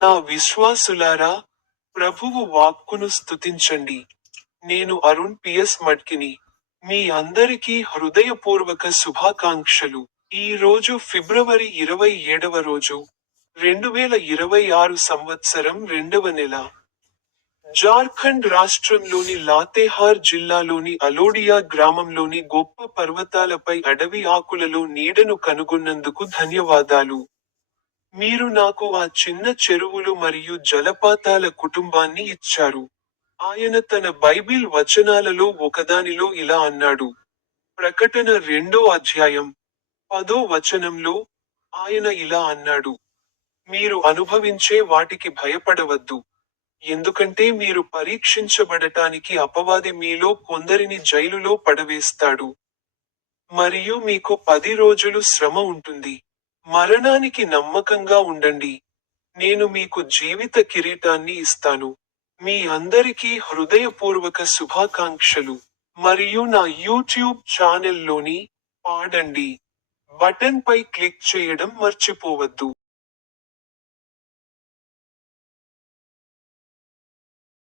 నా విశ్వాసులారా, ప్రభువు వాక్కును స్తుతించండి. నేను అరుణ్ పిఎస్ మడ్కిని. మీ అందరికీ హృదయపూర్వక శుభాకాంక్షలు. ఈ రోజు ఫిబ్రవరి 27వ రోజు, 2026 సంవత్సరం 2వ నెల. జార్ఖండ్ రాష్ట్రంలోని లాతేహార్ జిల్లాలోని అలోడియా గ్రామంలోని గొప్ప పర్వతాలపై అడవి ఆకులలో నీడను కనుగొన్నందుకు ధన్యవాదాలు. మీరు నాకు ఆ చిన్న చెరువులు మరియు జలపాతాల కుటుంబాన్ని ఇచ్చారు. ఆయన తన బైబిల్ వచనాలలో ఒకదానిలో ఇలా అన్నాడు. ప్రకటన 2వ అధ్యాయం 10వ వచనంలో, ఆయన ఇలా అన్నాడు. మీరు అనుభవించే వాటికి భయపడవద్దు. ఎందుకంటే మీరు పరీక్షించబడటానికి అపవాది మీలో కొందరిని జైలులో పడవేస్తాడు. మరియు మీకు 10 రోజులు శ్రమ ఉంటుంది. మరణానికి నమ్మకంగా ఉండండి. నేను మీకు జీవిత కిరీటాన్ని ఇస్తాను. మీ అందరికీ హృదయపూర్వక శుభాకాంక్షలు. మరియు నా యూట్యూబ్ ఛానెల్లోని పాడండి బటన్ పై క్లిక్ చేయడం మర్చిపోవద్దు.